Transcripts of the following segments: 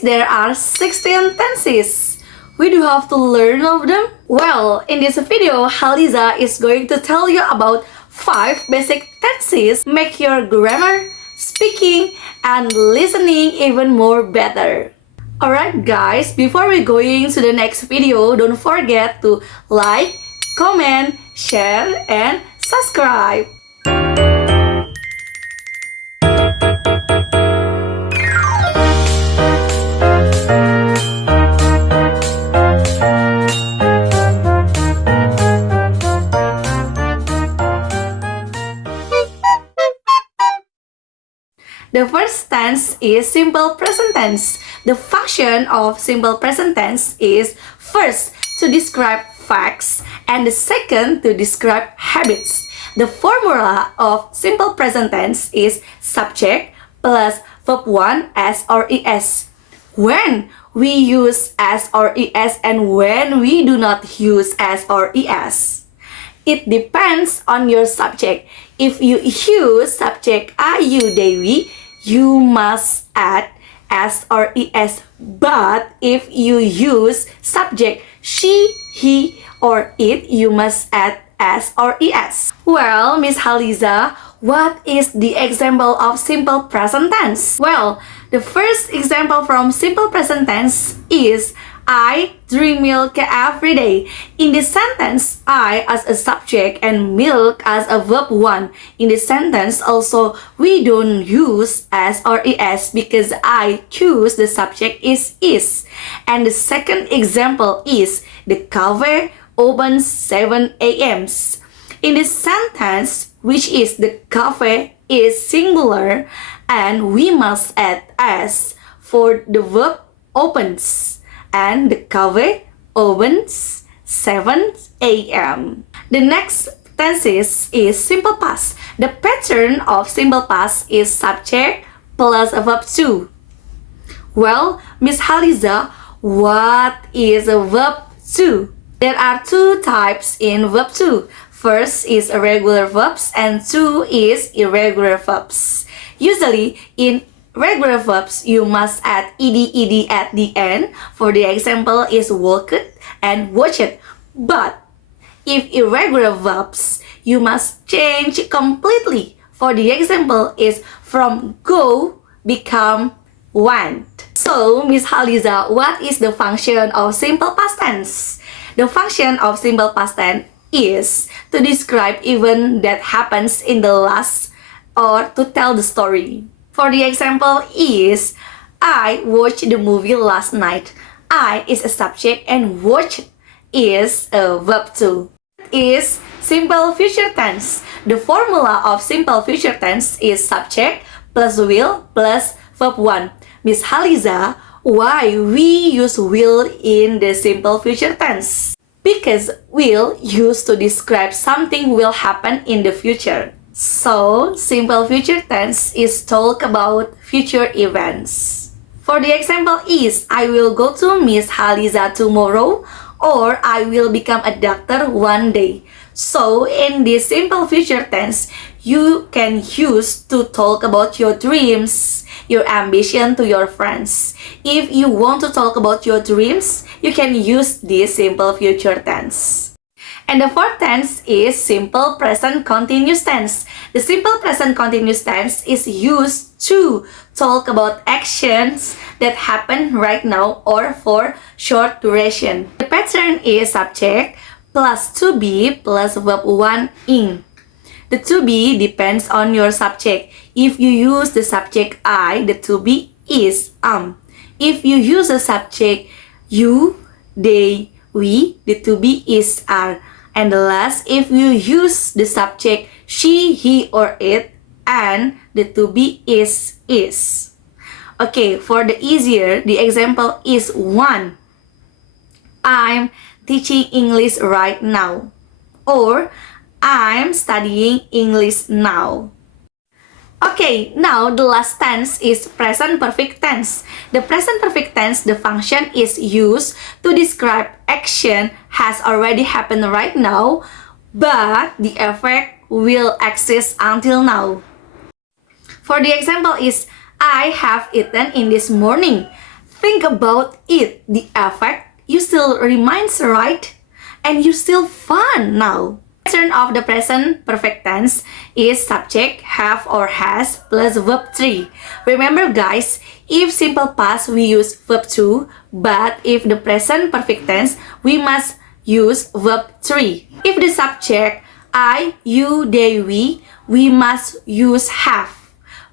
guys, there are 16 tenses. We do have to learn of them. Well, in this video, Haliza is going to tell you about 5 basic tenses. Make your grammar, speaking, and listening even more better. Alright guys, before we going to the next video, don't forget to like, comment, share, and subscribe. The first tense is simple present tense. The function of simple present tense is first to describe facts and the second to describe habits. The formula of simple present tense is subject plus verb 1 S or ES. When we use S or ES and when we do not use S or ES. It depends on your subject. If you use subject Ayu Dewi, you must add S or ES. But if you use subject she, he, or it, you must add S or ES. Well, Miss Haliza, what is the example of simple present tense? Well, the first example from simple present tense is I drink milk every day. In this sentence, I as a subject and milk as a verb 1. In this sentence also, we don't use S or ES because I choose the subject is. And the second example is the cafe opens 7 a.m. In this sentence, which is the cafe is singular and we must add S for the verb opens. And the cafe opens 7 a.m. The next tenses is simple past. The pattern of simple past is subject plus a verb 2. Well, Miss Haliza, what is a verb 2? There are 2 types in verb 2. First is irregular verbs and 2 is irregular verbs. Usually in regular verbs, you must add ed at the end. For the example is walked and watched. But if irregular verbs, you must change completely. For the example is from go become went. So, Miss Haliza, what is the function of simple past tense? The function of simple past tense is to describe event that happens in the last or to tell the story. For the example is, I watched the movie last night. I is a subject and watch is a verb 2. Is simple future tense. The formula of simple future tense is subject plus will plus verb 1. Miss Haliza, why we use will in the simple future tense? Because will used to describe something will happen in the future. So, simple future tense is talk about future events. For the example is, I will go to Miss Haliza tomorrow or I will become a doctor one day. So, in this simple future tense, you can use to talk about your dreams, your ambition to your friends. If you want to talk about your dreams, you can use this simple future tense. And the fourth tense is simple present continuous tense. The simple present continuous tense is used to talk about actions that happen right now or for short duration. The pattern is subject plus to be plus verb 1 ing. The to be depends on your subject. If you use the subject I, the to be is am. If you use the subject you, they, we, the to be is are. And the last, if you use the subject she, he, or it, and the to be is. Okay, for the easier, the example is 1. I'm teaching English right now. Or, I'm studying English now. Okay, now the last tense is present perfect tense. The present perfect tense, the function is used to describe action has already happened right now, but the effect will exist until now. For the example is, I have eaten in this morning. Think about it, the effect, you still reminds, right? And you still fun now. Pattern of the present perfect tense is subject, have or has plus verb 3. Remember guys, if simple past we use verb 2, but if the present perfect tense we must use verb 3. If the subject I, you, they, we must use have.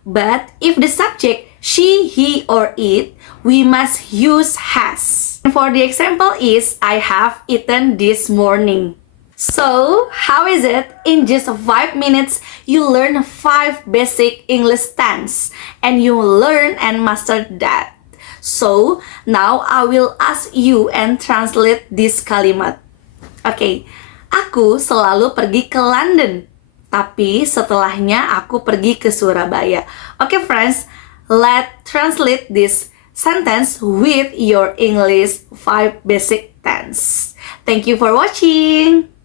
But if the subject she, he, or it, we must use has. For the example is I have eaten this morning. So, how is it? In just 5 minutes, you learn 5 basic English tense and you learn and master that. So, now I will ask you and translate this kalimat. Oke, aku selalu pergi ke London, tapi setelahnya aku pergi ke Surabaya. Oke, friends, let's translate this sentence with your English 5 basic tense. Thank you for watching.